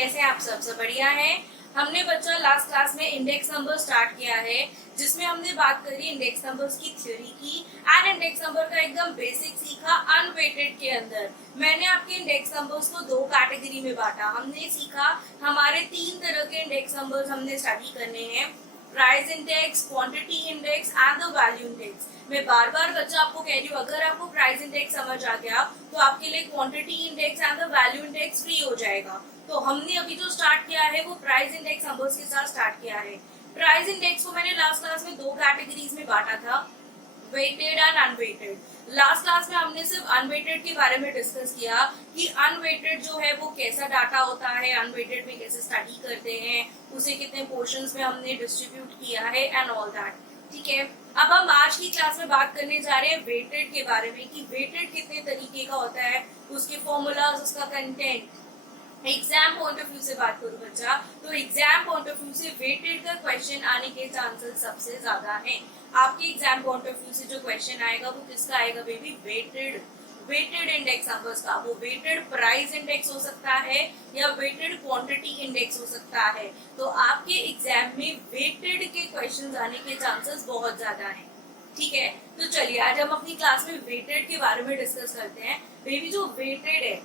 कैसे हैं आप सब बढ़िया हैं। हमने बच्चा लास्ट क्लास में इंडेक्स नंबर स्टार्ट किया है, जिसमें हमने बात करी इंडेक्स नंबर्स की थ्योरी की एंड इंडेक्स नंबर का एकदम बेसिक सीखा। अनवेटेड के अंदर मैंने आपके इंडेक्स नंबर्स को दो कैटेगरी में बांटा। हमने सीखा हमारे तीन तरह के इंडेक्स नंबर्स हमने स्टडी करने हैं, price index, quantity index and the value index. मैं बार बार बच्चा आपको कह रही हूँ, अगर आपको प्राइस इंडेक्स समझ आ गया तो आपके लिए quantity index and the value index free हो जाएगा। तो हमने अभी जो स्टार्ट किया है वो प्राइस इंडेक्स नंबर्स के साथ स्टार्ट किया है। प्राइस इंडेक्स को मैंने लास्ट क्लास में दो कैटेगरीज में बांटा था, weighted and unweighted. Last class में हमने सिर्फ अनवेटेड के बारे में डिस्कस किया कि अनवेटेड जो है वो कैसा डाटा होता है, अनवेटेड में कैसे स्टडी करते हैं, उसे कितने पोर्शंस में हमने डिस्ट्रीब्यूट किया है एंड ऑल दैट। ठीक है, अब हम आज की क्लास में बात करने जा रहे हैं वेटेड के बारे में कि वेटेड कितने तरीके का होता है, उसके फॉर्मूलाज, उसका content. Exam point of view से बात करूं बच्चा, तो एग्जाम पॉइंट ऑफ व्यू से वेटेड का क्वेश्चन आने के चांसेस सबसे ज्यादा हैं। आपके एग्जाम पॉइंट ऑफ व्यू से जो क्वेश्चन आएगा वो किसका आएगा बेबी? वेटेड इंडेक्स नंबर्स का। वो वेटेड प्राइस इंडेक्स हो सकता है या वेटेड क्वांटिटी इंडेक्स हो सकता है। तो आपके एग्जाम में वेटेड के क्वेश्चन आने के चांसेस बहुत ज्यादा हैं। ठीक है, तो चलिए आज हम अपनी क्लास में वेटेड के बारे में डिस्कस करते हैं। बेबी जो वेटेड है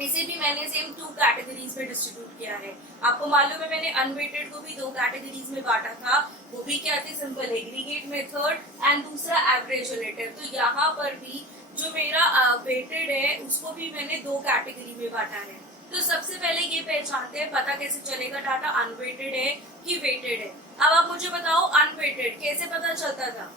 इसे भी मैंने सेम टू कैटेगरीज में डिस्ट्रीब्यूट किया है। आपको मालूम है मैंने अनवेटेड को भी दो कैटेगरीज में बांटा था, वो भी क्या थे? सिंपल एग्रीगेट मेथड एंड दूसरा एवरेज रिलेटिव। तो यहाँ पर भी जो मेरा वेटेड है उसको भी मैंने दो कैटेगरी में बांटा है। तो सबसे पहले ये पहचानते हैं, पता कैसे चलेगा डाटा अनवेटेड है कि वेटेड है। अब आप मुझे बताओ अनवेटेड कैसे पता चलता था?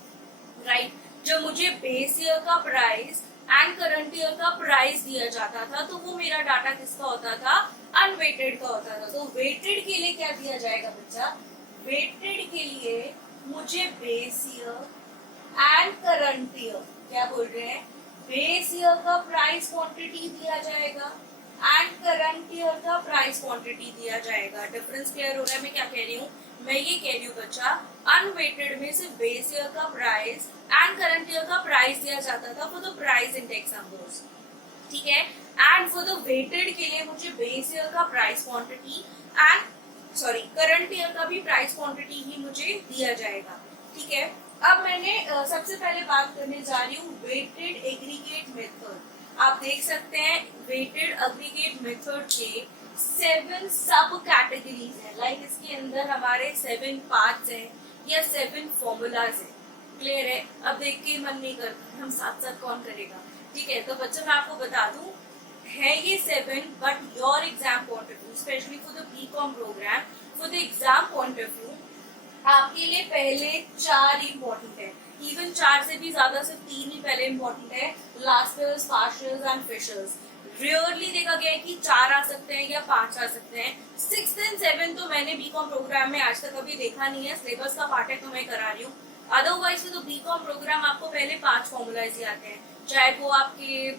राइट, जब मुझे बेस ईयर का प्राइस एंड करंट ईयर का प्राइस दिया जाता था तो वो मेरा डाटा किसका होता था? अनवेटेड का होता था। तो वेटेड के लिए क्या दिया जाएगा बच्चा? वेटेड के लिए मुझे base year and current year, क्या बोल रहे हैं? बेस ईयर का प्राइस क्वांटिटी दिया जाएगा एंड करंट ईयर का प्राइस क्वांटिटी दिया जाएगा। डिफरेंस क्लियर हो रहा है मैं क्या कह रही हूँ? मैं ये कह रही हूँ बच्चा, अनवेटेड में सिर्फ बेस ईयर का प्राइस एंड करंट ईयर का प्राइस दिया जाता था for the price index numbers. ठीक है, एंड फॉर द वेटेड के लिए मुझे बेस ईयर का price quantity and current year का भी प्राइस क्वांटिटी ही मुझे दिया जाएगा। ठीक है, अब मैंने सबसे पहले बात करने जा रही हूँ वेटेड एग्रीगेट मेथड। आप देख सकते हैं वेटेड एग्रीगेट मेथड के 7 सब कैटेगरीज है। लाइक इसके अंदर हमारे 7 पार्ट्स हैं या 7 फॉर्मूलाज है। क्लियर है? अब देख के मन नहीं करता, हम साथ साथ कौन करेगा? ठीक है, तो बच्चों मैं आपको बता दूं, है ये 7 but your exam point of view, specially for the BCom program, for the exam point of view आपके लिए पहले 4 इम्पोर्टेंट है। इवन 4 से भी ज्यादा, सिर्फ 3 ही पहले इम्पोर्टेंट है, Laspeyres, Paasche's and Fisher's. Rarely देखा गया है कि 4 आ सकते हैं या 5 आ सकते हैं। 6 एंड 7 तो मैंने बीकॉम प्रोग्राम में आज तक कभी देखा नहीं है, सिलेबस का पार्ट है तो मैं करा रही हूँ। अदरवाइज तो बीकॉम प्रोग्राम आपको पहले 5 फॉर्मूलाज ही आते हैं, चाहे वो आपके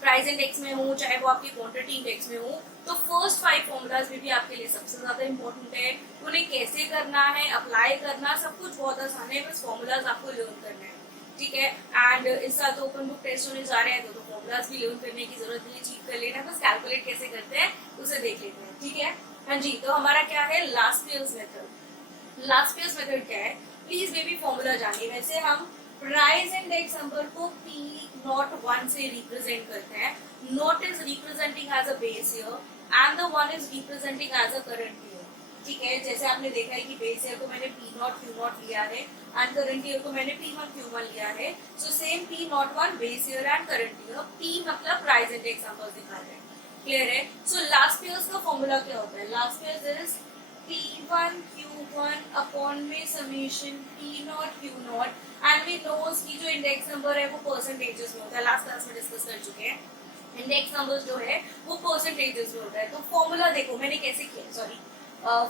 प्राइस इंडेक्स में हो चाहे वो आपकी क्वांटिटी इंडेक्स में हो। तो फर्स्ट 5 फॉर्मूलाज में भी आपके लिए सबसे ज्यादा इंपॉर्टेंट है। उन्हें कैसे करना है, अप्लाई करना, सब कुछ बहुत आसान है, बस फॉर्मूलाज आपको लर्न करना है। ठीक है, एंड इस साल तो ओपन बुक टेस्ट होने जा रहे हैं तो फॉर्मूलाज भी लर्न करने की जरूरत नहीं है, चीट कर लेना, बस कैलकुलेट कैसे करते हैं उसे देख लेते हैं। ठीक है, हाँ जी, तो हमारा क्या है? Last years method. Last years method क्या है? प्लीज बेबी फॉर्मूला जानिए। वैसे हम प्राइस इंडेक्स नंबर को P01 से रिप्रेजेंट करते हैं। Naught is representing as a base year and the 1 is representing as a current year. ठीक है, जैसे आपने देखा है कि बेस ईयर को मैंने P0 Q0 लिया है एंड करंट ईयर को मैंने P1 Q1 लिया है। So same P01 base year and current year, P मतलब प्राइस इंडेक्स नंबर दिखा रहे हैं। क्लियर है? सो लास्ट ईयर्स का फॉर्मूला क्या होता है? Laspeyres is P1 Q1 upon में summation P0 Q0 and we knows की जो इंडेक्स नंबर है वो परसेंटेजेस में होता है। लास्ट क्लास में डिस्कस कर चुके हैं, इंडेक्स नंबर जो है वो परसेंटेजेस में होता है। तो फॉर्मूला देखो मैंने कैसे किया, सॉरी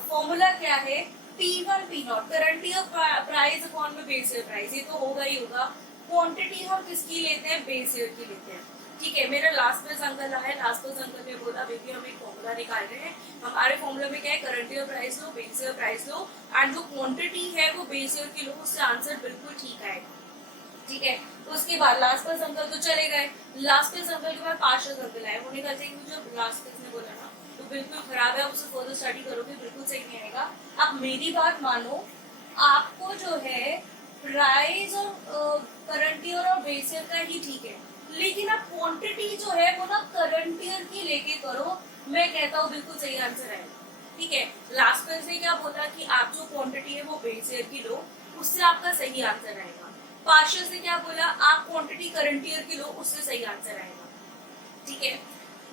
फॉर्मूला क्या है? P1 P0 current year price upon में बेस ईयर प्राइस, ये तो होगा ही होगा। क्वांटिटी हम किसकी लेते हैं? बेस ईयर की लेते हैं। ठीक है, मेरा लास्ट पेज अंकल आया, लास्ट पेज अंकल ने बोला बेबी हम एक फॉर्मूला निकाल रहे हैं। हमारे फॉर्मूला में क्या है? Current year price low, base year price low and जो क्वांटिटी है वो बेस ईयर की लो, उससे आंसर बिल्कुल ठीक आएगा। ठीक है, उसके बाद लास्ट पेज अंकल तो चले गए। लास्ट पेज अंकल के बाद पार्शियल अंकल आए, उन्होंने कहा कि जो लास्ट पेज ने बोला ना तो बिल्कुल खराब है, आप उसे फर्दर स्टडी करोगे बिल्कुल सही नहीं आएगा। आप मेरी बात मानो, आपको जो है प्राइस और करंट ईयर और बेस ईयर का ही ठीक है, लेकिन आप क्वांटिटी जो है वो ना करंट ईयर की लेके करो, मैं कहता हूँ बिल्कुल सही आंसर आएगा। ठीक है, लास्ट पेज ने क्या बोला कि आप जो क्वांटिटी है वो बेस ईयर की लो, उससे आपका सही आंसर आएगा। पार्शियल से क्या बोला, आप क्वांटिटी करंट ईयर की लो, उससे सही आंसर आएगा। ठीक है,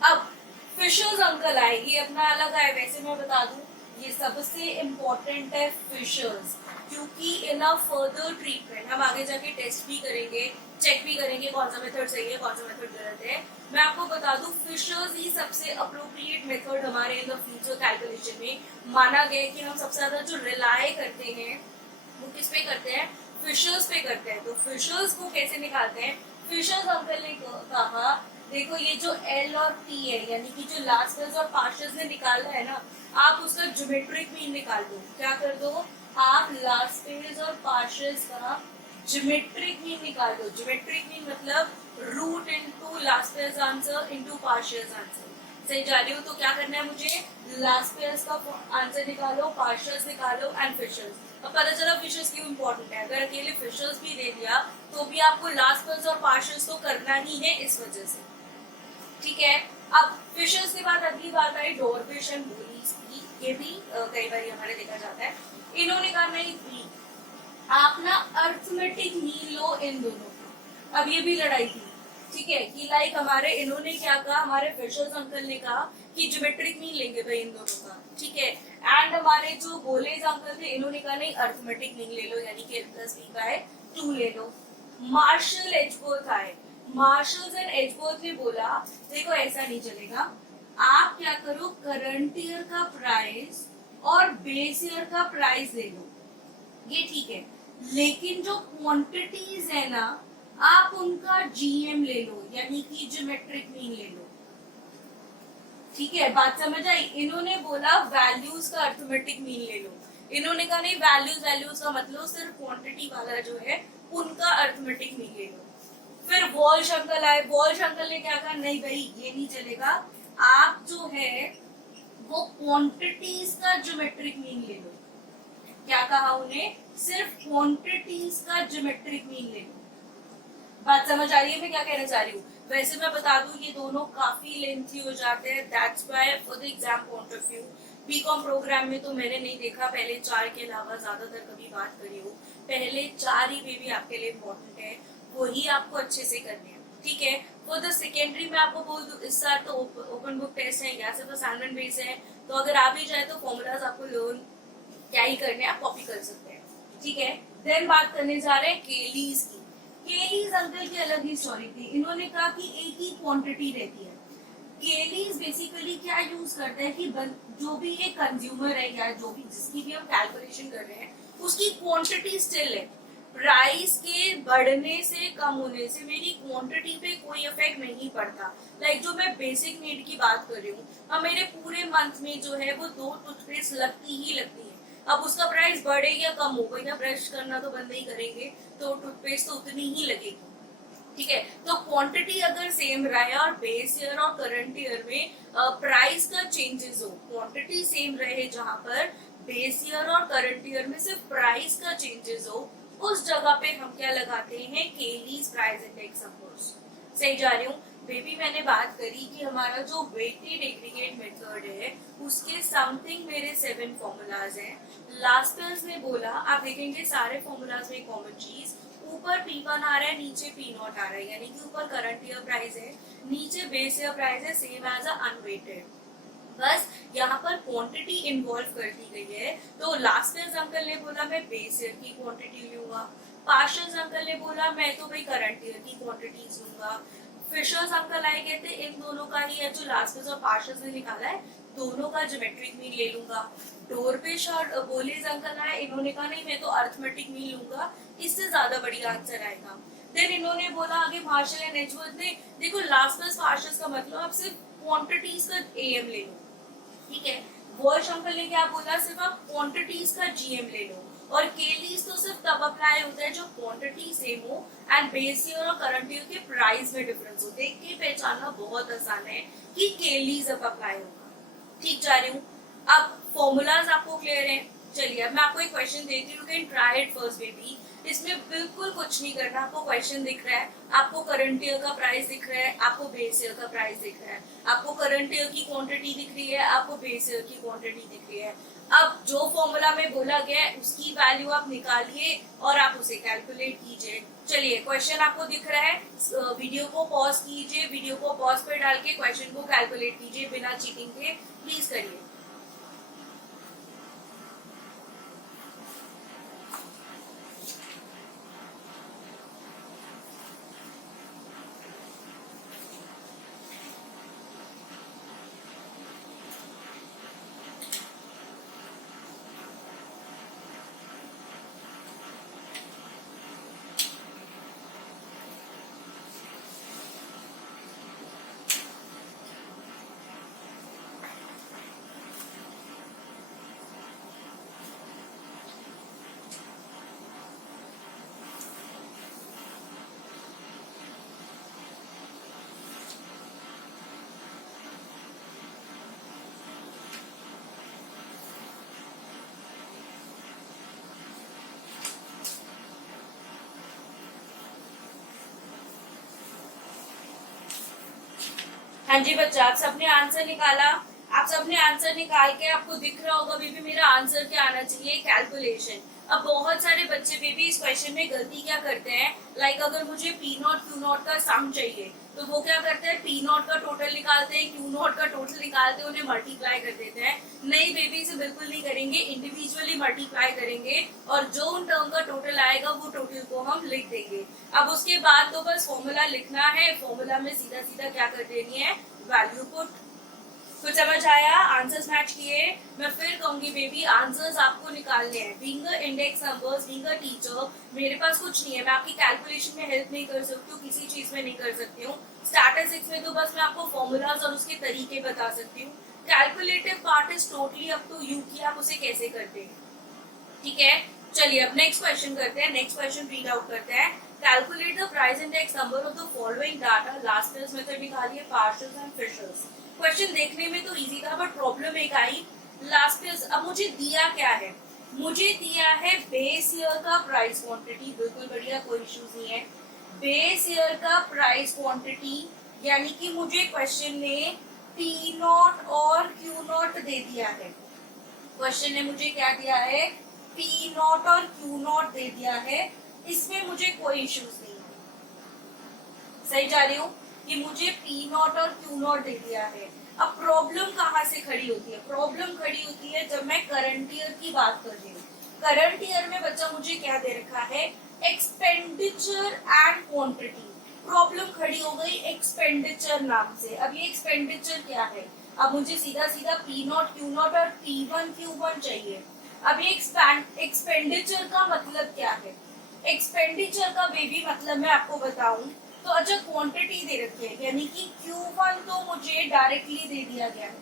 अब फिशर्स अंकल आए, ये अपना अलग आए। वैसे मैं बता दूं, ये सबसे इम्पोर्टेंट है फिशर्स, क्योंकि इन अ फर्दर ट्रीटमेंट हम आगे जाके टेस्ट भी करेंगे, चेक भी करेंगे कौन सा मेथड सही है, कौन सा मेथड गलत है। मैं आपको बता दूं, फिशर्स ही सबसे अप्रोप्रिएट मेथड हमारे इन द फ्यूचर कैलकुलेशन में माना गया है कि हम सबसे ज्यादा जो रिलाय करते हैं वो किस पे करते हैं, फिशर्स पे करते हैं। तो फिशर्स को कैसे निकालते हैं, फिशर्स अंकल ने कहा देखो ये जो एल और टी है, यानी कि जो लास्ट पेज और पार्शियल्स ने निकाला है ना, आप उसका ज्योमेट्रिक मीन निकाल दो। क्या कर दो, आप लास्ट पेज और पार्शियल्स का ज्योमेट्रिक मीन निकाल दो। ज्योमेट्रिक मीन मतलब root into Laspeyres answer into Paasche's answer. सही जा रही हूँ? तो क्या करना है मुझे, लास्ट पेज का आंसर निकालो, पार्शियल्स निकालो एंड फिशर्स। अब पता चला फिशर्स क्यों इंपॉर्टेंट है। अगर अकेले फिशर्स भी दे दिया तो भी आपको लास्ट पेज और पार्शियल्स तो करना ही है इस वजह से। ठीक है, अब फिशर्स के बाद अगली बात आई डॉर्फिश एंड बोलीज की। ये भी कई बार हमारे देखा जाता है। इन्होंने कहा नहीं, आप ना अर्थमेटिक मीन लो इन दोनों का। अब ये भी लड़ाई थी, ठीक है, कि लाइक हमारे इन्होंने क्या कहा, हमारे फिशर्स अंकल ने कहा कि ज्योमेट्रिक मीन लेंगे भाई इन दोनों का। ठीक है, एंड हमारे जो बोलेज अंकल थे इन्होंने कहा नहीं अर्थमेटिक मीन ले लो, यानी कि l+b/2 ले लो। मार्शल एजबर्थ आए, मार्शल्स एंड एजबर्थ ने बोला देखो ऐसा नहीं चलेगा, आप क्या करो करंट ईयर का प्राइस और बेस ईयर का प्राइस ले लो, ये ठीक है, लेकिन जो क्वांटिटीज है ना आप उनका जीएम ले लो, यानी कि ज्योमेट्रिक मीन ले लो। ठीक है, बात समझ आई? इन्होंने बोला वैल्यूज का अर्थमेटिक मीन ले लो, इन्होंने कहा नहीं वैल्यूज का मतलब सिर्फ क्वांटिटी वाला जो है उनका अर्थमेटिक मीन ले लो। फिर वॉल्श अंकल आए, वॉल्श अंकल ने क्या कहा, नहीं भाई ये नहीं चलेगा, आप जो है वो क्वांटिटीज का ज्योमेट्रिक मीन ले लो। क्या कहा उन्हें, सिर्फ क्वांटिटीज का ज्योमेट्रिक मीन ले लो। बात समझ आ रही है मैं क्या कहना चाह रही हूँ? वैसे मैं बता दूं ये दोनों काफी लेंथी हो जाते हैं, that's why for the exam point of view BCom program में तो मैंने नहीं देखा पहले 4 के अलावा ज्यादातर कभी बात करी हो। पहले 4 ही वे भी आपके लिए इम्पोर्टेंट है, वही आपको अच्छे से करने हैं। ठीक है, फॉर द सेकेंडरी में आपको बोल दूं इस साल तो ओपन बुक टेस्ट है या सिर्फ असाइनमेंट बेस है, तो अगर आ भी जाए तो फॉर्मूलाज आपको लर्न क्या ही करने, आप कॉपी कर सकते हैं। ठीक है, देन बात करने जा रहे हैं केलीज की। केलीज अंकल की अलग ही स्टोरी थी, इन्होंने कहा कि एक ही क्वांटिटी रहती है। केलीज बेसिकली क्या यूज करते हैं कि जो भी एक कंज्यूमर है या जो भी जिसकी भी हम कैलकुलेशन कर रहे हैं उसकी क्वांटिटी स्टिल है, प्राइस के बढ़ने से कम होने से मेरी क्वांटिटी पे कोई इफेक्ट नहीं पड़ता। लाइक जो मैं बेसिक नीड की बात कर रही हूँ, अब मेरे पूरे मंथ में जो है वो 2 टूथपेस्ट लगती ही लगती है। अब उसका प्राइस बढ़े या कम हो, कोई ना ब्रश करना तो बंद ही करेंगे, तो टूथपेस्ट तो उतनी ही लगेगी। ठीक है, तो क्वांटिटी अगर सेम रहा है और बेस ईयर और करंट ईयर में प्राइस का चेंजेस हो, क्वांटिटी सेम रहे जहां पर बेस ईयर और करंट ईयर में सिर्फ प्राइस का चेंजेस हो, उस जगह पे हम क्या लगाते हैं, केलीज प्राइस इंडेक्स नंबर्स। सही जा रही हूँ बेबी? मैंने बात करी कि हमारा जो वेटेड एग्रीगेट मेथड है उसके समथिंग मेरे 7 फॉर्मूलाज हैं। लास्ट पेज ने बोला, आप देखेंगे सारे फॉर्मूलाज में कॉमन चीज, ऊपर P1 आ रहा है, नीचे P0 आ रहा है, यानी कि ऊपर करंट ईयर प्राइस है, नीचे बेस ईयर प्राइस है, सेम एज अनवेटेड। बस यहाँ पर क्वांटिटी इन्वॉल्व कर दी गई है। तो लास्ट पेज अंकल ने बोला मैं बेस ईयर की क्वांटिटी लूंगा, पार्शियल्स अंकल ने बोला मैं तो भाई करंट ईयर की क्वांटिटीज लूंगा, फिशर्स अंकल आए कहते इन दोनों का ही है जो लास्ट पेज और पार्शियल्स ने निकाला है, दोनों का ज्योमेट्रिक मीन ले लूंगा। डोरफिश और बोलीज अंकल आए, इन्होंने कहा नहीं मैं तो अर्थमेटिक मीन लूंगा, इससे ज्यादा बढ़िया आंसर आएगा। देन इन्होंने बोला आगे मार्शल एंड एजवर्थ ने, देखो लास्ट पेज पार्शियल्स का मतलब आप सिर्फ क्वांटिटीज का एएम ले लो। ठीक है, वॉल्श अंकल ने क्या बोला, सिर्फ आप क्वांटिटीज का जीएम ले लो, और केलीज तो सिर्फ तब अप्लाई होता है जो क्वांटिटी सेम हो एंड बेस ईयर और करंट ईयर के प्राइस में डिफरेंस हो। देख के पहचानना बहुत आसान है कि केलीज अब अप्लाई होगा। ठीक जा रही हूँ? अब फॉर्मूलाज आपको क्लियर है? चलिए अब मैं आपको एक क्वेश्चन देती हूँ, you can try it first baby. इसमें बिल्कुल कुछ नहीं करना, आपको क्वेश्चन दिख रहा है, आपको करंट ईयर का प्राइस दिख रहा है, आपको बेस ईयर का प्राइस दिख रहा है, आपको करंट ईयर की क्वांटिटी दिख रही है, आपको बेस ईयर की क्वांटिटी दिख रही है। अब जो फॉर्मूला में बोला गया है उसकी वैल्यू आप निकालिए और आप उसे कैलकुलेट कीजिए। चलिए क्वेश्चन आपको दिख रहा है, वीडियो को पॉज कीजिए, वीडियो को पॉज पे डाल के क्वेश्चन को कैलकुलेट कीजिए बिना चीटिंग के, प्लीज करिए। हाँ जी बच्चा, आप सबने आंसर निकाला? आप सबने आंसर निकाल के आपको दिख रहा होगा बेबी मेरा आंसर क्या आना चाहिए, कैलकुलेशन। अब बहुत सारे बच्चे बेबी इस क्वेश्चन में गलती क्या करते हैं, लाइक अगर मुझे पी नॉट क्यू नॉट का सम चाहिए तो वो क्या करते हैं, पी नॉट का टोटल निकालते हैं, क्यू नॉट का टोटल निकालते हैं, उन्हें मल्टीप्लाई कर देते हैं। नहीं बेबी, इसे बिल्कुल नहीं करेंगे, इंडिविजुअली मल्टीप्लाई करेंगे और जो उन टर्म का टोटल आएगा वो टोटल को हम लिख देंगे। अब उसके बाद तो बस फॉर्मूला लिखना है, फॉर्मूला में सीधा सीधा क्या कर देनी है, वैल्यू पुट। तो समझ आया, आंसर्स मैच किए। मैं फिर कहूंगी बेबी आंसर्स आपको निकालने हैं। Being a index numbers, being a teacher, मेरे पास कुछ नहीं है, मैं आपकी कैलकुलेशन में हेल्प नहीं कर सकती हूँ, किसी चीज में नहीं कर सकती हूँ। स्टैटिस्टिक्स में तो बस मैं आपको फॉर्मूलाज और उसके तरीके बता सकती हूँ। Calculative part is totally up to you कि आप उसे कैसे करते हैं। ठीक है, चलिए अब नेक्स्ट क्वेश्चन करते हैं। नेक्स्ट क्वेश्चन रीड आउट करते हैं। Calculate the price index number of the following data, last years method निकालिए, पार्शल्स एंड फिशर्स। क्वेश्चन देखने में तो इजी था बट प्रॉब्लम एक आई, लास्ट ईयर। अब मुझे दिया क्या है, मुझे दिया है बेस ईयर का प्राइस क्वांटिटी, बिल्कुल बढ़िया, कोई इश्यूज नहीं है। बेस ईयर का प्राइस क्वांटिटी यानी कि मुझे क्वेश्चन ने पी नॉट और क्यू नॉट दे दिया है। क्वेश्चन ने मुझे क्या दिया है, पी नॉट और क्यू नॉट दे दिया है, इसमें मुझे कोई इश्यूज नहीं है। सही जा रही हूँ कि मुझे पी नॉट और क्यू नॉट दे दिया है। अब प्रॉब्लम कहाँ से खड़ी होती है, प्रॉब्लम खड़ी होती है जब मैं करंट ईयर की बात कर रही हूँ। करंट ईयर में बच्चा मुझे क्या दे रखा है, एक्सपेंडिचर एंड क्वांटिटी। प्रॉब्लम खड़ी हो गई एक्सपेंडिचर नाम से। अब ये एक्सपेंडिचर क्या है, अब मुझे सीधा सीधा पी नॉट क्यू नॉट और पी वन क्यू वन चाहिए। अब ये एक्सपेंडिचर का मतलब क्या है, एक्सपेंडिचर का बेबी मतलब मैं आपको बताऊं तो अच्छा क्वांटिटी दे रखी है, यानी कि Q1 तो मुझे डायरेक्टली दे दिया गया है।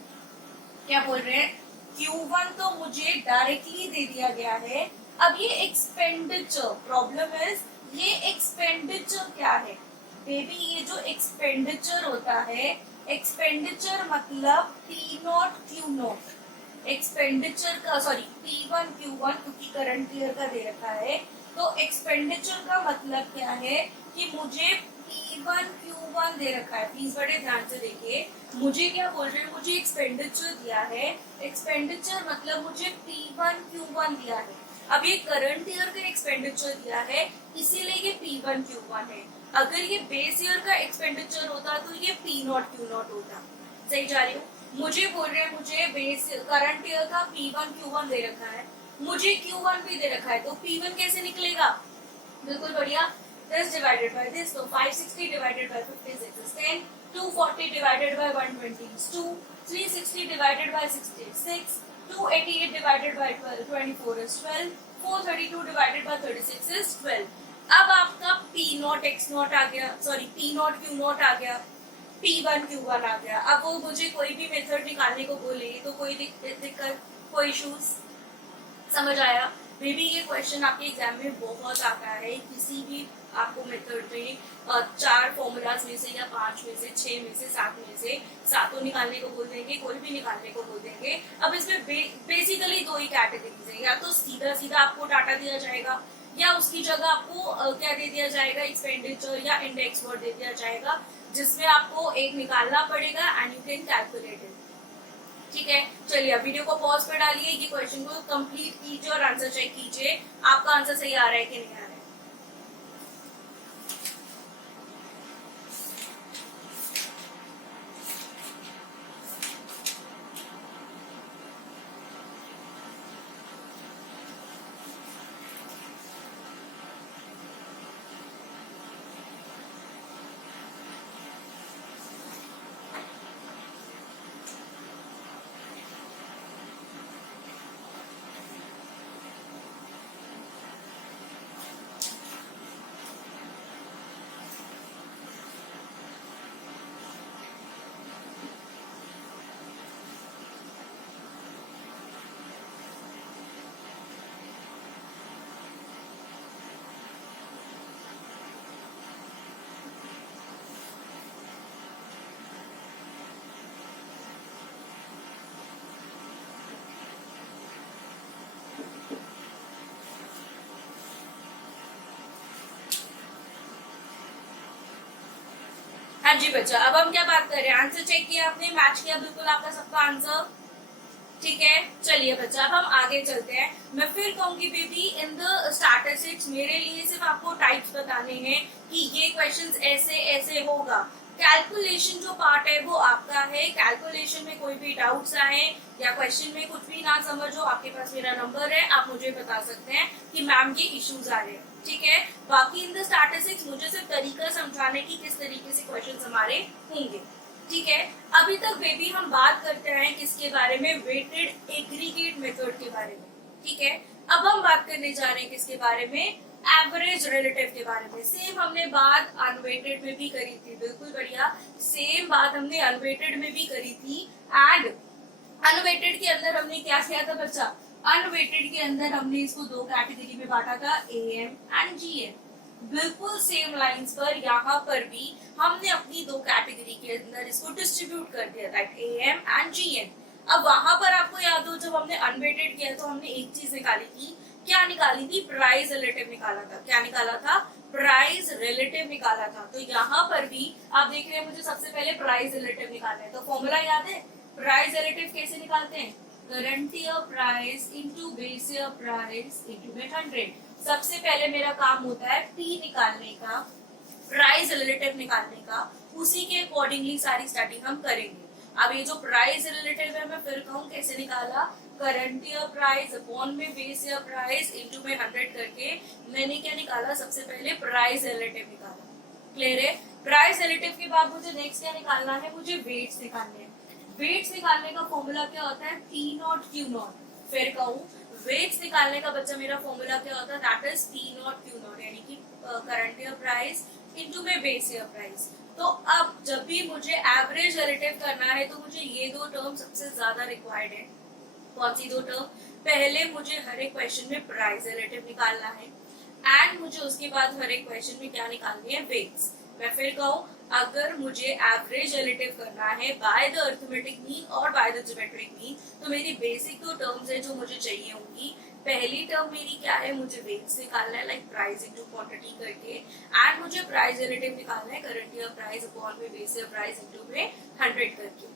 क्या बोल रहे हैं, Q1 तो मुझे डायरेक्टली दे दिया गया है। अब ये एक्सपेंडिचर, प्रॉब्लम इज ये एक्सपेंडिचर क्या है बेबी, ये जो एक्सपेंडिचर होता है, एक्सपेंडिचर मतलब P not Q not, expenditure का सॉरी P1 Q1 क्योंकि करंट ईयर का दे रखा है, तो एक्सपेंडिचर का मतलब क्या है कि मुझे P1 Q1 दे रखा है। प्लीज बड़े ध्यान से देखिए, मुझे क्या बोल रहे हैं, मुझे एक्सपेंडिचर दिया है, एक्सपेंडिचर मतलब मुझे P1 Q1 दिया है। अब ये करंट ईयर का एक्सपेंडिचर दिया है इसीलिए ये P1 Q1 है। अगर ये बेस ईयर का एक्सपेंडिचर होता तो ये P नॉट Q नॉट होता। सही जा रही हूँ, मुझे बोल रहे हैं मुझे बेस करंट ईयर का P1 Q1 दे रखा है, मुझे Q1 भी दे रखा है, तो P1 कैसे निकलेगा, बिल्कुल बढ़िया, this divided by this, so 560 divided by 56 is 10, 240 divided by 120 is 2, 360 divided by 66, 288 divided by 12, 24 is 12, 432 divided by 36 is 12. अब आपका P नॉट X नॉट आ गया, sorry P naught Q naught आ गया, P1 Q1 आ गया। अब वो मुझे कोई भी मेथड निकालने को बोले तो कोई दिक्कत, कोई इश्यूज, समझ आया बेबी ये क्वेश्चन आपके एग्जाम में बहुत आता है, किसी भी आपको मेथड में 4 फॉर्मूलाज में से या 5 में से 6 में से 7 में से सातों निकालने को बोल देंगे, कोई भी निकालने को बोल देंगे। अब इसमें बेसिकली 2 ही कैटेगरीज है, या तो सीधा सीधा आपको डाटा दिया जाएगा या उसकी जगह आपको क्या दे दिया जाएगा, एक्सपेंडिचर या इंडेक्स वर्ड दे दिया जाएगा, जिसमें आपको एक निकालना पड़ेगा and you can calculate it. ठीक है, चलिए अब वीडियो को पॉज पर डालिए, ये क्वेश्चन को कंप्लीट कीजिए और आंसर चेक कीजिए आपका आंसर सही आ रहा है कि नहीं आ रहा है। हाँ जी बच्चा, अब हम क्या बात कर रहे हैं, आंसर चेक किया आपने, मैच किया बिल्कुल आपका सबका आंसर। ठीक है, चलिए बच्चा अब हम आगे चलते हैं। मैं फिर कहूंगी बेबी, इन द स्टैटिस्टिक्स मेरे लिए सिर्फ आपको टाइप्स बताने हैं कि ये क्वेश्चंस ऐसे ऐसे होगा। कैलकुलेशन जो पार्ट है वो आपका है, कैलकुलेशन में कोई भी डाउट्स आए या क्वेश्चन में कुछ भी ना समझो, आपके पास मेरा नंबर है, आप मुझे बता सकते हैं कि मैम ये इश्यूज आ रहे हैं। ठीक है, बाकी इन द स्टैटिस्टिक्स मुझे सिर्फ तरीका समझाने की किस तरीके से क्वेश्चन हमारे होंगे। ठीक है, अभी तक बेबी हम बात करते हैं किसके बारे में, वेटेड एग्रीगेट मेथड के बारे में। ठीक है, अब हम बात करने जा रहे हैं किसके बारे में, एवरेज रिलेटिव के बारे में। सेम हमने बात अनवेटेड में भी करी थी, बिल्कुल बढ़िया, सेम बात हमने अनवेटेड में भी करी थी। एंड अनवेटेड के अंदर हमने क्या किया था बच्चा, अनवेटेड के अंदर हमने इसको 2 कैटेगरी में बांटा था, AM एंड GM। बिल्कुल सेम लाइंस पर यहाँ पर भी हमने अपनी 2 कैटेगरी के अंदर इसको डिस्ट्रीब्यूट कर दिया था, AM एंड GM। अब वहां पर आपको याद हो जब हमने अनवेटेड किया तो हमने एक चीज निकाली थी, क्या निकाली थी, प्राइस रिलेटिव निकाला था। क्या निकाला था, प्राइस रिलेटिव निकाला था। तो यहाँ पर भी आप देख रहे हैं मुझे सबसे पहले प्राइस रिलेटिव निकालना है, तो फॉर्मूला याद है, प्राइस रिलेटिव कैसे निकालते हैं, current year price into base year price into में 100। सबसे पहले मेरा काम होता है P निकालने का, प्राइस रिलेटिव निकालने का, उसी के अकॉर्डिंगली सारी स्टडी हम करेंगे। अब ये जो प्राइस रिलेटिव है मैं फिर कहूँ कैसे निकाला, करंट ईयर प्राइस अपॉन में बेस ईयर प्राइस इंटू में 100 करके मैंने क्या निकाला, सबसे पहले प्राइस रिलेटिव निकाला। क्लियर है, प्राइस रिलेटिव के बाद मुझे नेक्स्ट क्या निकालना है, मुझे वेट्स निकालने हैं। वेट्स निकालने का फॉर्मूला क्या होता है, P0 Q0। फिर कहूँ वेट्स निकालने का बच्चा मेरा फॉर्मूला क्या होता है, दैट इज P0 Q0, यानी कि करंट ईयर प्राइस इनटू में बेस ईयर प्राइस। तो अब जब भी मुझे एवरेज रिलेटिव करना है तो मुझे ये 2 टर्म सबसे ज्यादा रिक्वायर्ड है। कौन सी 2 टर्म, पहले मुझे हर एक क्वेश्चन में प्राइस रिलेटिव निकालना है एंड मुझे उसके बाद हर एक क्वेश्चन में क्या निकालनी है, वेट्स। मैं फिर कहूँ, अगर मुझे एवरेज रिलेटिव करना है बाय द अरिथमेटिक मीन और बाय द ज्योमेट्रिक मीन, तो मेरी बेसिक 2 टर्म्स है जो मुझे चाहिए होंगी। पहली टर्म मेरी क्या है, मुझे वेट्स निकालना है, लाइक प्राइस इनटू क्वांटिटी करके, एंड मुझे प्राइस रिलेटिव निकालना है, करंट ईयर प्राइस अपॉन में बेस ईयर प्राइस इनटू में 100 करके।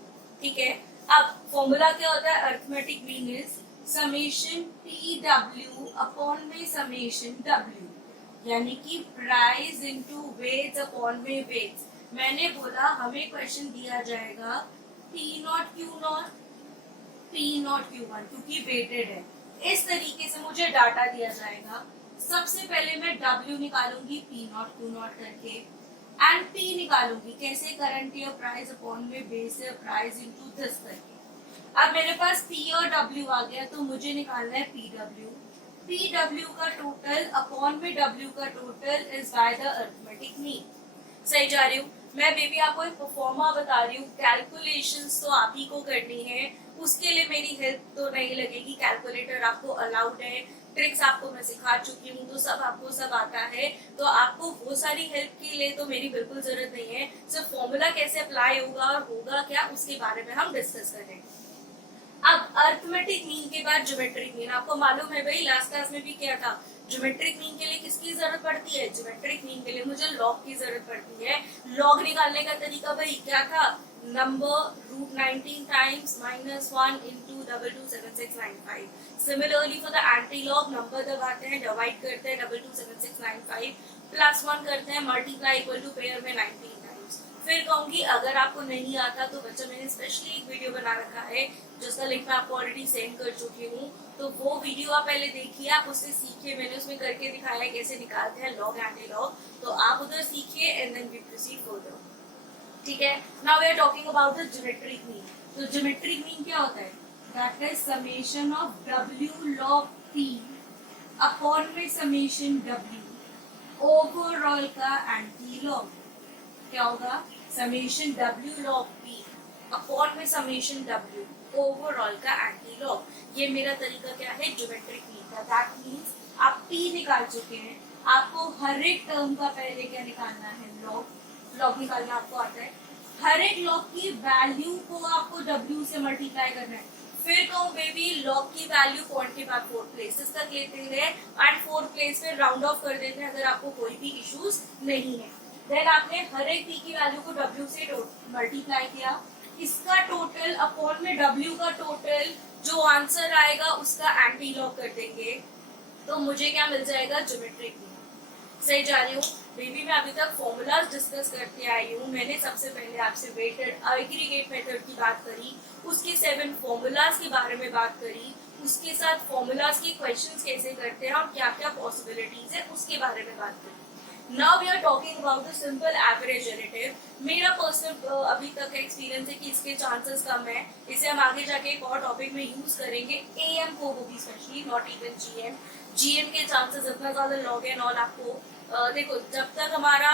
ठीक है, अब फॉर्मूला क्या होता है, arithmetic mean is summation PW upon में समेशन W, यानी कि प्राइस इनटू वेट्स अपॉन में वेट्स। मैंने बोला हमें क्वेश्चन दिया जाएगा P0 Q0 P0 Q1 क्योंकि वेटेड है। इस तरीके से मुझे डाटा दिया जाएगा। सबसे पहले मैं W निकालूंगी P0 Q0 करके एंड P निकालूंगी कैसे, करंट ईयर प्राइस अपॉन में base year price into this करके। अब मेरे पास P और W आ गया तो मुझे निकालना है PW का टोटल अपॉन में W का total is by the arithmetic mean. सही जा रही हूँ मैं बेबी, आपको एक परफॉर्मा बता रही हूँ, कैलकुलेशंस तो आप ही को करनी है, उसके लिए मेरी हेल्प तो नहीं लगेगी, कैलकुलेटर आपको अलाउड है, ट्रिक्स आपको मैं सिखा चुकी हूँ, तो सब आपको सब आता है, तो आपको वो सारी हेल्प के लिए तो मेरी बिल्कुल जरूरत नहीं है। सिर्फ फॉर्मूला कैसे अप्लाई होगा और होगा क्या उसके बारे में हम डिस्कस करें। अब अर्थमेटिक मीन के बाद ज्योमेट्रिक मीन, आपको मालूम है भाई लास्ट क्लास में भी क्या था, ज्योमेट्रिक मीन के लिए किसकी जरूरत पड़ती है, ज्योमेट्रिक मीन के लिए मुझे लॉग की जरूरत पड़ती है। लॉग निकालने का तरीका भाई क्या था, number √19 times -1 into 227695। Similarly for the anti log, number दबाते हैं, डिवाइड करते हैं 227695 +1 करते हैं, मल्टीप्लाई इक्वल टू पेयर में 19 टाइम्स। फिर कहूंगी अगर आपको नहीं आता तो बच्चा मैंने स्पेशली एक वीडियो बना रखा है जिसका लिंक मैं आपको ऑलरेडी सेंड कर चुकी हूँ, तो वो वीडियो आप पहले देखिए, आप उससे सीखिए, मैंने उसमें करके दिखाया है कैसे निकालते हैं लॉग एंटी लॉग, तो आप उधर सीखिए and then we proceed further. ठीक है, now we are talking about the geometric mean. तो ज्योमेट्रिक मीन क्या होता है, that is summation of W log P upon में समेशन W ओवरऑल का एंटी लॉग। क्या होगा, summation W log P upon में समेशन W ओवरऑल का एंटी लॉग। ये मेरा तरीका क्या है ज्योमेट्रिक मीन का। दैट मीन्स आप P निकाल चुके हैं, आपको हर एक टर्म का पहले क्या निकालना है, लॉग। लॉग निकालना आपको आता है, हर एक लॉग की वैल्यू को आपको W से मल्टीप्लाई करना है। फिर कहूँ बेबी लॉग की वैल्यू पॉइंट के बाद 4 प्लेसेस तक लेते हैं एंड 4 प्लेस पे राउंड ऑफ कर देते हैं अगर आपको कोई भी इश्यूज नहीं है। देन आपने हर एक P की वैल्यू को W से मल्टीप्लाई किया, इसका टोटल अपॉन में W का टोटल, जो आंसर आएगा उसका एंटी लॉग कर देंगे, तो मुझे क्या मिल जाएगा, ज्योमेट्रिक मीन। सही जा रही हूँ बेबी, मैं अभी तक फॉर्मूलाज डिस्कस करते आई हूँ। मैंने सबसे पहले आपसे वेटेड एग्रीगेट मेथड की बात करी, उसके 7 फॉर्मूलाज के बारे में बात करी, उसके साथ फॉर्मूलाज के क्वेश्चंस कैसे करते हैं और क्या क्या पॉसिबिलिटीज है उसके बारे में बात करी। Now we are talking about the simple average additive. मेरा पर्सनल अभी तक का एक्सपीरियंस है कि इसके चांसेस कम है, इसे हम आगे जाके एक और टॉपिक में यूज करेंगे, एएम को वो भी specially, not even GM. GM के चांसेस इतना ज्यादा लॉग एंड ऑल आपको देखो, जब तक हमारा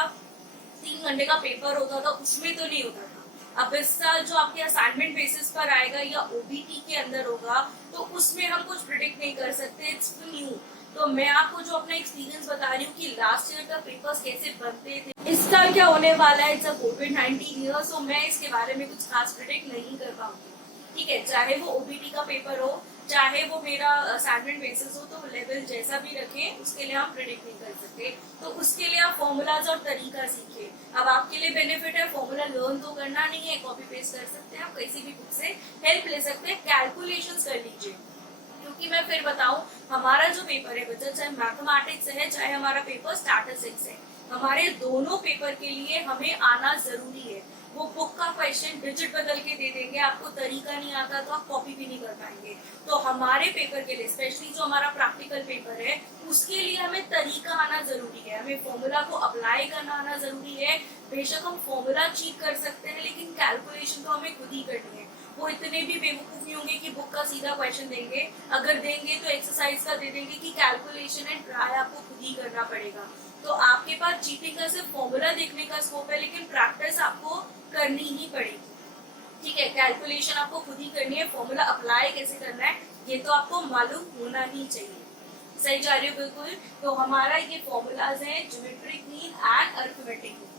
3 घंटे का पेपर होता था उसमें तो नहीं होता था। अब इस साल जो आपके असाइनमेंट बेसिस पर आएगा या ओबीटी के अंदर होगा तो उसमें हम कुछ प्रिडिक्ट नहीं कर सकते, इट्स न्यू। तो मैं आपको जो अपना एक्सपीरियंस बता रही हूँ कि लास्ट ईयर का पेपर्स कैसे बनते थे, इस साल क्या होने वाला है, जब कोविड-19 ईयर, सो मैं इसके बारे में कुछ खास प्रिडिक्ट नहीं कर पाऊंगी। ठीक है, चाहे वो ओबीटी का पेपर हो, चाहे वो मेरा असाइनमेंट बेसिस हो, तो लेवल जैसा भी रखें उसके लिए हम प्रिडिक्ट नहीं कर सकते। तो उसके लिए आप फॉर्मूलाज और तरीका सीखिए। अब आपके लिए बेनिफिट है, फॉर्मूला लर्न तो करना नहीं है, कॉपी पेस्ट कर सकते हैं, आप किसी भी बुक से हेल्प ले सकते हैं, कैलकुलेशंस कर लीजिए। क्योंकि मैं फिर बताऊं, हमारा जो पेपर है बच्चा, चाहे मैथमेटिक्स है चाहे हमारा पेपर स्टैटिस्टिक्स है, हमारे दोनों पेपर के लिए हमें आना जरूरी है। वो बुक का क्वेश्चन डिजिट बदल के दे देंगे, आपको तरीका नहीं आता तो आप कॉपी भी नहीं कर पाएंगे। तो हमारे पेपर के लिए, स्पेशली जो हमारा प्रैक्टिकल पेपर है, उसके लिए हमें तरीका आना जरूरी है, हमें फॉर्मूला को अप्लाई करना आना जरूरी है। बेशक हम फॉर्मूला चीट कर सकते हैं लेकिन कैलकुलेशन तो हमें खुद ही करनी है। वो इतने भी बेवकूफ नहीं होंगे कि बुक का सीधा क्वेश्चन देंगे, अगर देंगे तो एक्सरसाइज का दे देंगे कि कैलकुलेशन एंड ट्राई आपको खुद ही करना पड़ेगा। तो आपके पास चीटिंग का सिर्फ फॉर्मूला देखने का स्कोप है, लेकिन प्रैक्टिस आपको करनी ही पड़ेगी। ठीक है, कैलकुलेशन आपको खुद ही करनी है, फॉर्मूला अप्लाई कैसे करना है ये तो आपको मालूम होना ही चाहिए। सही जा रही हो बिल्कुल। तो हमारा ये फॉर्मूलाज है geometric mean and arithmetic mean.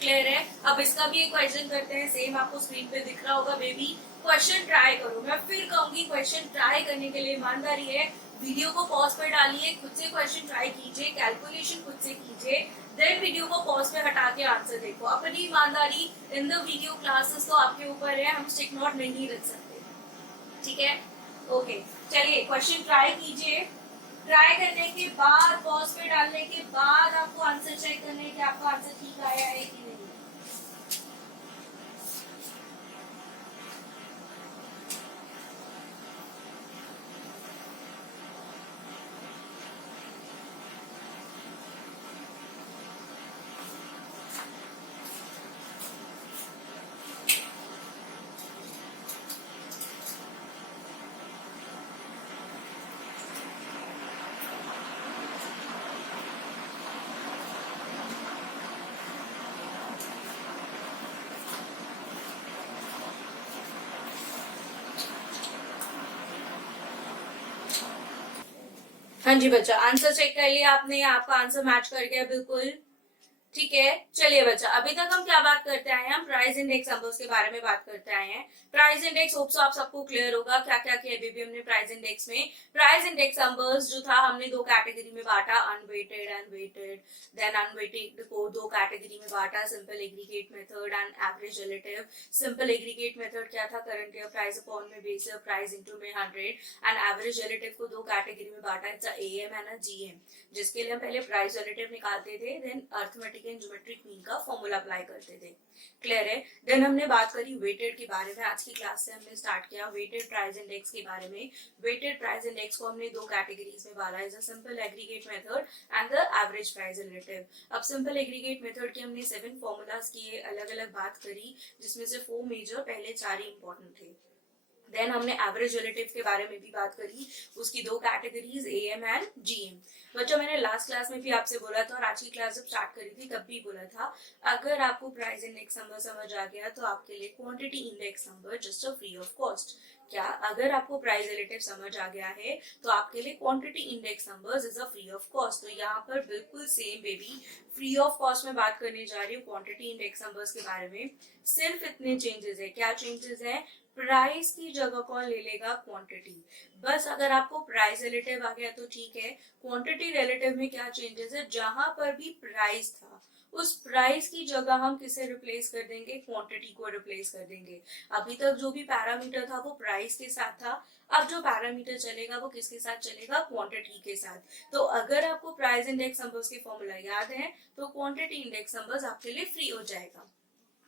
Clear है। अब इसका भी एक क्वेश्चन करते हैं, सेम आपको स्क्रीन पे दिख रहा होगा बेबी। क्वेश्चन ट्राई करो, मैं फिर कहूंगी क्वेश्चन ट्राई करने के लिए ईमानदारी है, वीडियो को पॉज पर डालिए, खुद से क्वेश्चन ट्राई कीजिए, कैलकुलेशन खुद से कीजिए, देन वीडियो को पॉज पे हटा के आंसर देखो। अपनी ईमानदारी इन द वीडियो क्लासेस तो आपके ऊपर है, हम स्टिक नोट नहीं रख सकते। ठीक है, ओके, चलिए क्वेश्चन ट्राई कीजिए। ट्राई करने के बाद, पॉज पे डालने के बाद आपको आंसर चेक करना है कि आपका आंसर ठीक आया है कि नहीं। हाँ जी बच्चा, आंसर चेक कर लिया आपने, आपका आंसर मैच कर गया बिल्कुल। ठीक है, चलिए बच्चा, अभी तक हम क्या बात करते आए हैं, हम प्राइस इंडेक्स नंबर्स के बारे में बात करते आए हैं। प्राइस इंडेक्स होप सो आप सबको क्लियर होगा क्या क्या किया बेबी हमने प्राइस इंडेक्स में। प्राइस इंडेक्स नंबर्स जो था हमने दो कैटेगरी में बांटा, unweighted and weighted. Then unweighted को दो कैटेगरी में बांटा, simple aggregate method and average relative. Simple aggregate method क्या था, करंट ईयर प्राइस अपॉन में बेस ईयर प्राइस इनटू में 100। एंड एवरेज रिलेटिव को दो कैटेगरी में बांटा, इट्स एएम एंड जीएम, जिसके लिए हम पहले प्राइस रिलेटिव निकालते थे, then arithmetic and geometric mean का फॉर्मूला अप्लाई करते थे। क्लियर है। देन हमने बात करी वेटेड के बारे में, आज की क्लास से हमने स्टार्ट किया वेटेड प्राइस इंडेक्स के बारे में। वेटेड प्राइस इंडेक्स को हमने दो कैटेगरीज में बांटा, is a simple aggregate method and the average price relative. अब सिंपल एग्रीगेट मेथड के हमने 7 फॉर्मूलाज किए, अलग अलग बात करी, जिसमें से 4 मेजर, पहले 4 ही इंपॉर्टेंट थे। देन हमने एवरेज रिलेटिव के बारे में भी बात करी, उसकी दो कैटेगरीज एएम एंड जीएम। बच्चों मैंने लास्ट क्लास में भी आपसे बोला था और आज की क्लास जब स्टार्ट करी थी तब भी बोला था, अगर आपको प्राइस इंडेक्स नंबर समझ आ गया तो आपके लिए quantity index number just a free of cost. क्या अगर आपको प्राइस रिलेटिव समझ आ गया है तो आपके लिए quantity index numbers is a free of cost. तो यहाँ पर बिल्कुल same baby free of cost में बात करने जा रही हूँ क्वांटिटी इंडेक्स नंबर्स के बारे में। सिर्फ इतने चेंजेस है, क्या चेंजेस है, प्राइस की जगह कौन ले लेगा, क्वांटिटी। बस अगर आपको प्राइस रिलेटिव आ गया तो ठीक है। क्वांटिटी रिलेटिव में क्या चेंजेस है, जहां पर भी प्राइस था उस प्राइस की जगह हम किसे रिप्लेस कर देंगे, क्वांटिटी को रिप्लेस कर देंगे। अभी तक जो भी पैरामीटर था वो प्राइस के साथ था, अब जो पैरामीटर चलेगा वो किसके साथ चलेगा, क्वांटिटी के साथ। तो अगर आपको प्राइस इंडेक्स नंबर्स के फॉर्मूला याद है तो क्वांटिटी इंडेक्स नंबर्स आपके लिए फ्री हो जाएगा।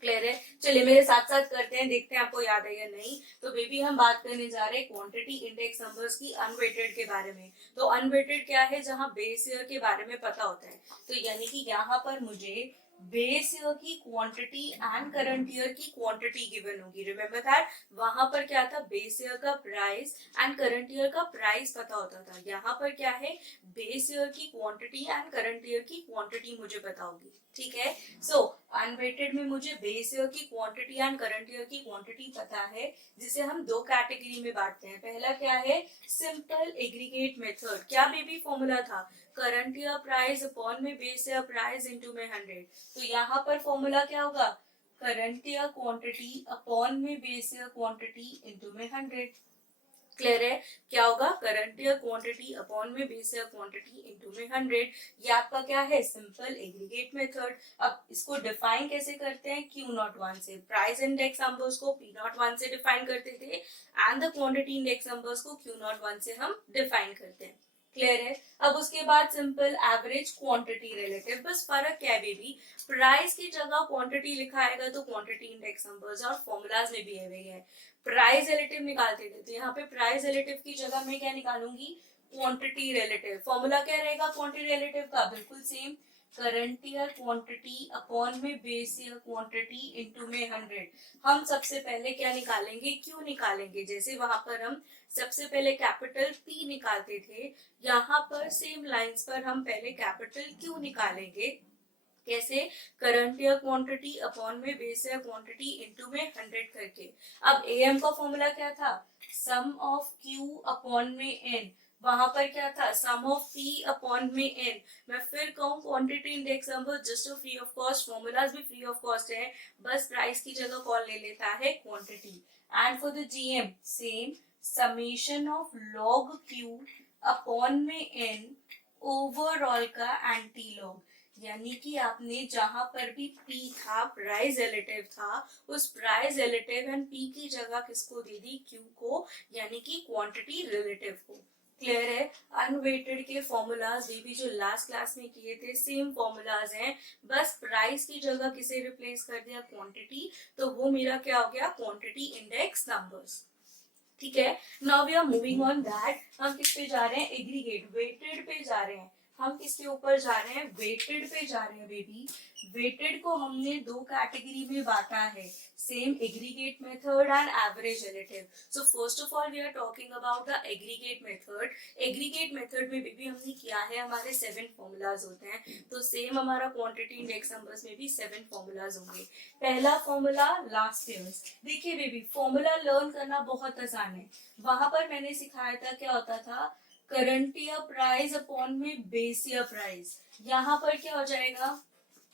क्लियर है। चलिए मेरे साथ साथ करते हैं, देखते हैं आपको याद है या नहीं। तो बेबी हम बात करने जा रहे हैं क्वांटिटी इंडेक्स नंबर्स की अनवेटेड के बारे में। तो अनवेटेड क्या है, जहां बेस ईयर के बारे में पता होता है। तो यानी कि यहाँ पर मुझे बेस ईयर की क्वांटिटी एंड करंट ईयर की क्वांटिटी गिवन होगी। रिमेम्बर दैट, वहां पर क्या था, बेस ईयर का प्राइस एंड करंट ईयर का प्राइस पता होता था। यहाँ पर क्या है, बेस ईयर की क्वांटिटी एंड करंट ईयर की क्वांटिटी मुझे पता होगी। ठीक है। सो अनवेटेड में मुझे बेस ईयर की क्वांटिटी एंड करंट ईयर की क्वांटिटी पता है, जिसे हम दो कैटेगरी में बांटते हैं। पहला क्या है, सिंपल एग्रीगेट मेथड। क्या बेबी फॉर्मूला था, करंट ईयर प्राइस अपॉन में बेस ईयर प्राइस इनटू में 100। तो यहाँ पर फॉर्मूला क्या होगा, करंट ईयर क्वांटिटी अपॉन में बेस ईयर क्वांटिटी इनटू में 100। क्लियर है। क्या होगा, करंट ईयर क्वांटिटी अपॉन में बेस ईयर क्वांटिटी इनटू में 100। ये आपका क्या है, सिंपल एग्रीगेट मेथड। अब इसको डिफाइन कैसे करते हैं, Q01 से। प्राइस इंडेक्स नंबर्स को P01 से डिफाइन करते थे and the quantity index numbers को Q01 से हम डिफाइन करते हैं। क्लियर है। अब उसके बाद सिंपल एवरेज क्वांटिटी रिलेटिव। बस फर्क क्या है बेबी, प्राइस की जगह क्वांटिटी लिखा आएगा तो क्वांटिटी इंडेक्स नंबर्स और फॉर्मूलाज में भी है। प्राइस रिलेटिव निकालते थे तो यहाँ पे प्राइस रिलेटिव की जगह मैं क्या निकालूंगी, क्वांटिटी रिलेटिव। फॉर्मूला क्या रहेगा क्वांटिटी रिलेटिव का, बिल्कुल same, current year quantity upon में बेस ईयर क्वांटिटी इनटू में 100। हम सबसे पहले क्या निकालेंगे, क्यू निकालेंगे। जैसे वहां पर हम सबसे पहले कैपिटल P निकालते थे, यहाँ पर सेम लाइंस पर हम पहले कैपिटल Q निकालेंगे। कैसे, करंट ईयर क्वांटिटी अपॉन में बेस ईयर क्वांटिटी इनटू में 100 करके। अब एएम का फॉर्मूला क्या था, सम ऑफ क्यू अपॉन में एन। वहां पर क्या था, सम ऑफ पी अपॉन में एन। मैं फिर कहूँ quantity index number just free of cost, formulas भी फ्री ऑफ कॉस्ट है, बस प्राइस की जगह कौन ले लेता है, quantity. And for the GM same, summation of log Q upon में एन ओवरऑल का एंटी लॉग। यानी कि आपने जहां पर भी P था, प्राइस रिलेटिव था, उस प्राइस रिलेटिव एंड P की जगह किसको दे दी, Q को, यानी कि क्वांटिटी रिलेटिव को। क्लियर है। अनवेटेड के फॉर्मूलाज भी जो लास्ट क्लास में किए थे सेम फॉर्मूलाज हैं, बस प्राइस की जगह किसे रिप्लेस कर दिया, क्वांटिटी। तो वो मेरा क्या हो गया, क्वांटिटी इंडेक्स नंबर्स। ठीक है। Now we are moving on that, हम किस पे जा रहे हैं, एग्रीगेट वेटेड पे जा रहे हैं। हम किसके ऊपर जा रहे हैं, वेटेड पे जा रहे हैं बेबी। वेटेड को हमने दो कैटेगरी में बांटा है, same aggregate method and average relative. So first of all we are talking about the aggregate method. Aggregate method में बेबी हमने किया है, हमारे 7 फॉर्मूलाज होते हैं, तो सेम हमारा क्वांटिटी इंडेक्स नंबर्स में भी 7 फॉर्मूलाज होंगे। पहला फॉर्मूला लास्ट ईयर्स। देखिए बेबी, फॉर्मूला लर्न करना बहुत आसान है। वहां पर मैंने सिखाया था क्या होता था, करंट ईयर प्राइस अपॉन में बेस ईयर प्राइस। यहाँ पर क्या हो जाएगा,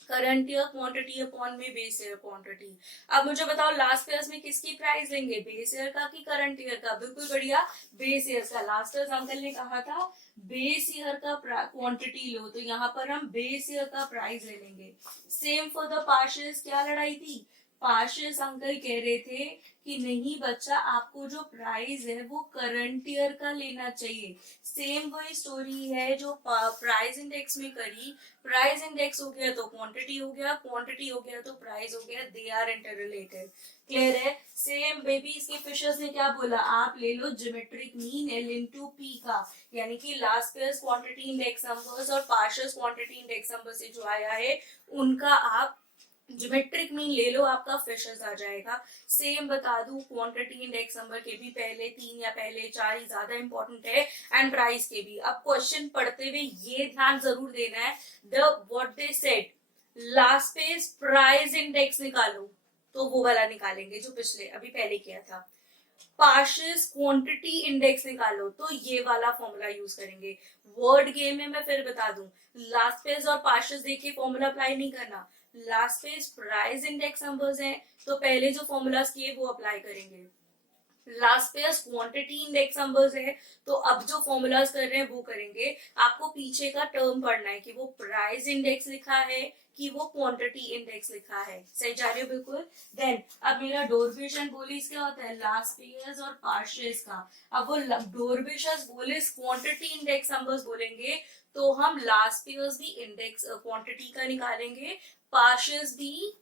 करंट ईयर क्वांटिटी अपॉन में बेस ईयर क्वांटिटी। अब मुझे बताओ लास्ट क्लास में किसकी प्राइस लेंगे, बेस ईयर का कि करंट ईयर का? बिल्कुल बढ़िया, बेस ईयर का। लास्ट क्लास अंकल ने कहा था बेस ईयर का क्वांटिटी लो, तो यहाँ पर हम बेस ईयर का प्राइस ले लेंगे। Same for the Paasche's. क्या लड़ाई थी, पार्शियल्स अंकल कह रहे थे कि नहीं बच्चा, आपको जो प्राइस है वो करंट ईयर का लेना चाहिए। सेम वही स्टोरी है जो प्राइस इंडेक्स में करी। प्राइस इंडेक्स हो गया तो क्वांटिटी हो गया, क्वांटिटी हो गया तो प्राइस हो गया, they are inter related. Clear है? सेम बेबी इसके फिशर्स ने क्या बोला, आप ले लो geometric mean L into P का, यानी कि Laspeyres quantity index numbers और पार्शियल क्वांटिटी इंडेक्स नंबर से जो आया है उनका आप ज्योमेट्रिक मीन ले लो, आपका फिशर्स आ जाएगा। सेम बता दूं, क्वांटिटी इंडेक्स नंबर के भी पहले 3 या पहले 4 ही ज्यादा इंपॉर्टेंट है, एंड प्राइस के भी। अब क्वेश्चन पढ़ते हुए ये ध्यान जरूर देना है, the what they said last page price index निकालो, तो वो वाला निकालेंगे जो पिछले अभी पहले किया था। पार्शियस क्वांटिटी इंडेक्स निकालो, तो ये वाला फॉर्मूला यूज करेंगे। वर्ड गेम में मैं फिर बता दूं, लास्ट पेज और पार्शियस देखिए फॉर्मूला अप्लाई नहीं करना। Last page price index numbers हैं, तो पहले जो फॉर्मूलाज किए वो अप्लाई करेंगे। Last page quantity index numbers है, तो अब जो फॉर्मूलाज कर रहे हैं वो करेंगे। आपको पीछे का टर्म पढ़ना है कि वो प्राइस इंडेक्स लिखा है कि वो क्वांटिटी इंडेक्स लिखा है। सही जा रही हो बिल्कुल। देन अब मेरा डोरबेशन बोलिस क्या होता है, लास्ट पेयर्स और पार्शियल्स का। अब वो डोरबेशस बोलिस क्वांटिटी इंडेक्स नंबर्स बोलेंगे, तो हम लास्ट पेयर्स भी इंडेक्स क्वांटिटी का निकालेंगे, पार्शियल्स भी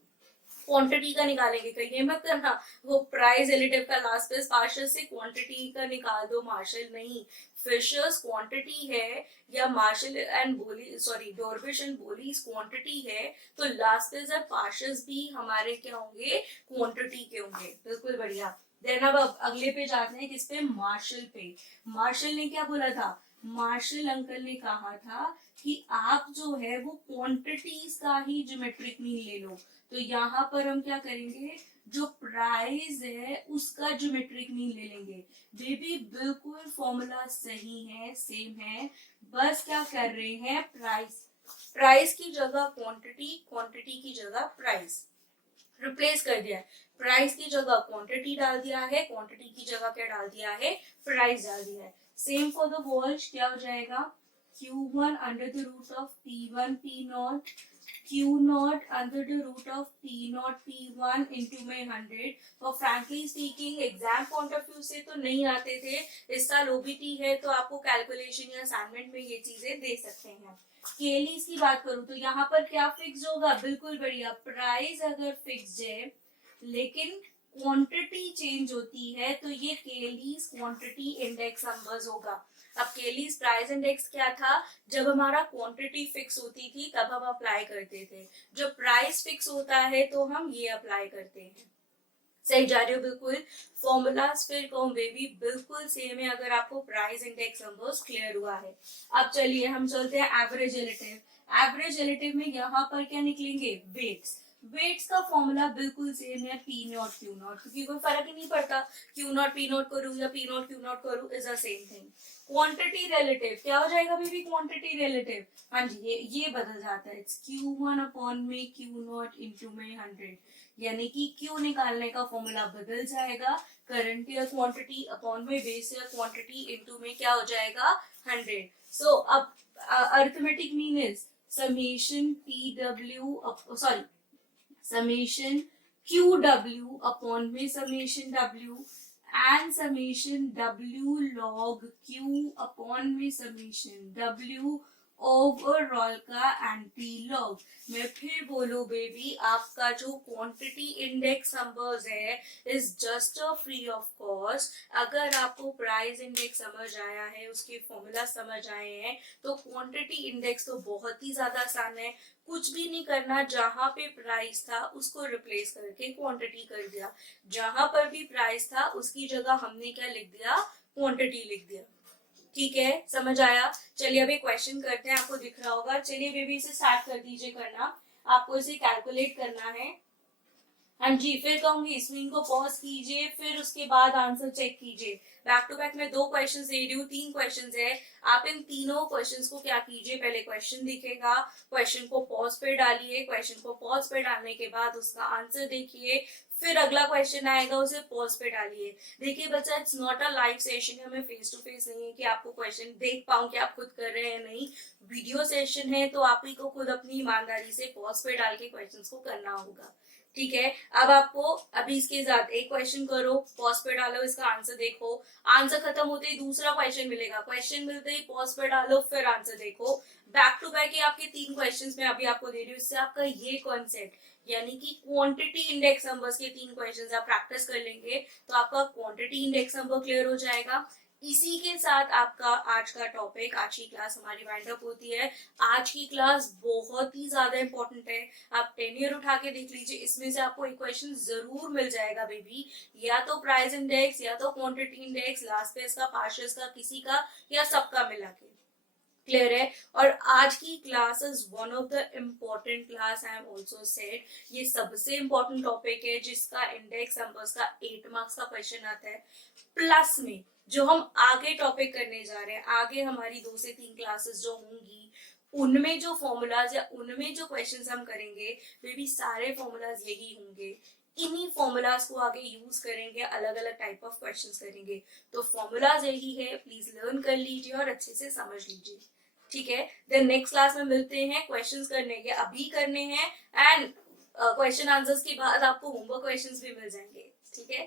क्वांटिटी का निकालेंगे। कहीं ये मत करना वो प्राइस रिलेटिव का लास्ट पेज पार्शियल से क्वांटिटी का निकाल दो, मार्शल नहीं। फिशर्स क्वांटिटी है या मार्शल एंड बोली सॉरी डॉर्बिश एंड बोलीज क्वांटिटी है, तो लास्ट पेज और पार्शियल्स भी हमारे क्या होंगे, क्वांटिटी के होंगे। बिल्कुल बढ़िया। देन अब अगले पे जाते हैं, किस पे, मार्शल पे। मार्शल ने क्या बोला था, मार्शल अंकल ने कहा था कि आप जो है वो क्वांटिटीज का ही ज्योमेट्रिक मीन ले लो। तो यहाँ पर हम क्या करेंगे, जो प्राइस है उसका ज्योमेट्रिक मीन ले लेंगे। बेबी बिल्कुल फॉर्मूला सही है, सेम है, बस क्या कर रहे हैं, प्राइस प्राइस की जगह क्वांटिटी, क्वांटिटी की जगह प्राइस रिप्लेस कर दिया है। प्राइस की जगह क्वांटिटी डाल दिया है, क्वांटिटी की जगह क्या डाल दिया है, प्राइस डाल दिया है। सेम फॉर द वॉल्स, क्या हो जाएगा, Q1 under the root of P1 P0, Q0 under the root of P0 P1 into में 100। और frankly speaking exam point of view से तो नहीं आते थे, इस साल ओबीटी है तो आपको कैलकुलेशन या असाइनमेंट में ये चीजें दे सकते हैं। केलीज की बात करूं तो यहाँ पर क्या फिक्स होगा, बिल्कुल बढ़िया, प्राइस अगर फिक्स है लेकिन क्वांटिटी चेंज होती है तो ये केलीज क्वांटिटी इंडेक्स नंबर्स होगा। अब केलीज प्राइस इंडेक्स क्या था, जब हमारा क्वांटिटी फिक्स होती थी तब हम अप्लाई करते थे, जब प्राइस फिक्स होता है तो हम ये अप्लाई करते हैं। सही जा रही हो बिल्कुल। फॉर्मूलाज फिर कहूँ बेबी बिल्कुल सेम है, अगर आपको प्राइस इंडेक्स नंबर्स क्लियर हुआ है। अब चलिए हम चलते हैं एवरेज रिलेटिव। एवरेज रिलेटिव में यहाँ पर क्या निकलेंगे, वेट्स। वेट्स का फॉर्मूला बिल्कुल सेम है, पी नॉट क्यू नॉट, क्योंकि कोई फर्क ही नहीं पड़ता क्यू नॉट पी नॉट करूँ या पी नॉट क्यू नॉट करूँ, is the same thing. Quantity relative क्या हो जाएगा बेबी, क्वांटिटी रिलेटिव, हाँ जी ये बदल जाता है, इट्स Q1 अपॉन में Q0 इंटू में 100, यानी कि Q निकालने का फॉर्मूला बदल जाएगा, करंट ईयर क्वांटिटी अपॉन में बेस ईयर क्वांटिटी इंटू में क्या हो जाएगा, 100। सो अब arithmetic mean is summation summation QW upon में summation W and summation W log Q upon में summation W ओवरऑल का एंटी लॉग। मैं फिर बोलूं बेबी, आपका जो क्वांटिटी इंडेक्स नंबर्स है is just a free of cost. अगर आपको प्राइस इंडेक्स समझ आया है, उसके फॉर्मूला समझ आए हैं, तो क्वांटिटी इंडेक्स तो बहुत ही ज्यादा आसान है। कुछ भी नहीं करना, जहां पे प्राइस था उसको रिप्लेस करके क्वांटिटी कर दिया, जहां पर भी प्राइस था उसकी जगह हमने क्या लिख दिया, क्वांटिटी लिख दिया। ठीक है, समझ आया। चलिए अब एक क्वेश्चन करते हैं, आपको दिख रहा होगा। चलिए बेबी इसे स्टार्ट कर दीजिए करना, आपको इसे कैलकुलेट करना है। हाँ जी, फिर कहूंगी स्क्रीन को पॉज कीजिए, फिर उसके बाद आंसर चेक कीजिए। बैक टू बैक मैं 2 क्वेश्चंस दे रही हूँ, 3 क्वेश्चंस है। आप इन तीनों क्वेश्चंस को क्या कीजिए, पहले क्वेश्चन दिखेगा, क्वेश्चन को पॉज पे डालिए, क्वेश्चन को पॉज पे डालने के बाद उसका आंसर देखिए, फिर अगला क्वेश्चन आएगा उसे पॉज पे डालिए। देखिए बच्चा, it's not a live session, हमें फेस टू फेस नहीं है कि आपको क्वेश्चन देख पाऊं कि आप खुद कर रहे हैं, नहीं। वीडियो सेशन है तो आप ही को खुद अपनी ईमानदारी से पॉज पे डाल के क्वेश्चंस को करना होगा। ठीक है, अब आपको अभी इसके साथ एक क्वेश्चन करो, पॉज पे डालो, इसका आंसर देखो, आंसर खत्म होते ही दूसरा क्वेश्चन मिलेगा, क्वेश्चन मिलते ही पॉज पे डालो, फिर आंसर देखो। बैक टू बैक ही आपके 3 क्वेश्चंस में अभी आपको दे रही हूँ, इससे आपका ये कॉन्सेप्ट यानी कि क्वांटिटी इंडेक्स नंबर्स के 3 क्वेश्चंस आप प्रैक्टिस कर लेंगे तो आपका क्वांटिटी इंडेक्स नंबर क्लियर हो जाएगा। इसी के साथ आपका आज का टॉपिक, आज की क्लास हमारी वाइंड अप होती है। आज की क्लास बहुत ही ज्यादा इंपॉर्टेंट है, आप 10 ईयर उठा के देख लीजिए, इसमें से आपको एक क्वेश्चन जरूर मिल जाएगा बेबी, या तो प्राइस इंडेक्स या तो क्वांटिटी इंडेक्स, लास्ट पे इसका पार्शियस का, किसी का या सबका मिला के। क्लियर है? और आज की class is one of the important class, I am also said, ये सबसे इम्पोर्टेंट टॉपिक है जिसका इंडेक्स नंबर्स का 8 मार्क्स का क्वेश्चन आता है। प्लस में जो हम आगे टॉपिक करने जा रहे हैं, आगे हमारी 2 से 3 क्लासेस जो होंगी, उनमें जो फॉर्मूलाज या उनमें जो क्वेश्चंस हम करेंगे वे भी सारे फॉर्मूलाज यही होंगे। इन्हीं फॉर्मूलाज को आगे यूज करेंगे, अलग अलग टाइप ऑफ क्वेश्चंस करेंगे। तो फॉर्मूलाज यही है, प्लीज लर्न कर लीजिए और अच्छे से समझ लीजिए। ठीक है, देन नेक्स्ट क्लास में मिलते हैं। क्वेश्चंस करने के अभी करने हैं, एंड क्वेश्चन आंसर्स के बाद आपको होमवर्क क्वेश्चंस भी मिल जाएंगे। ठीक है,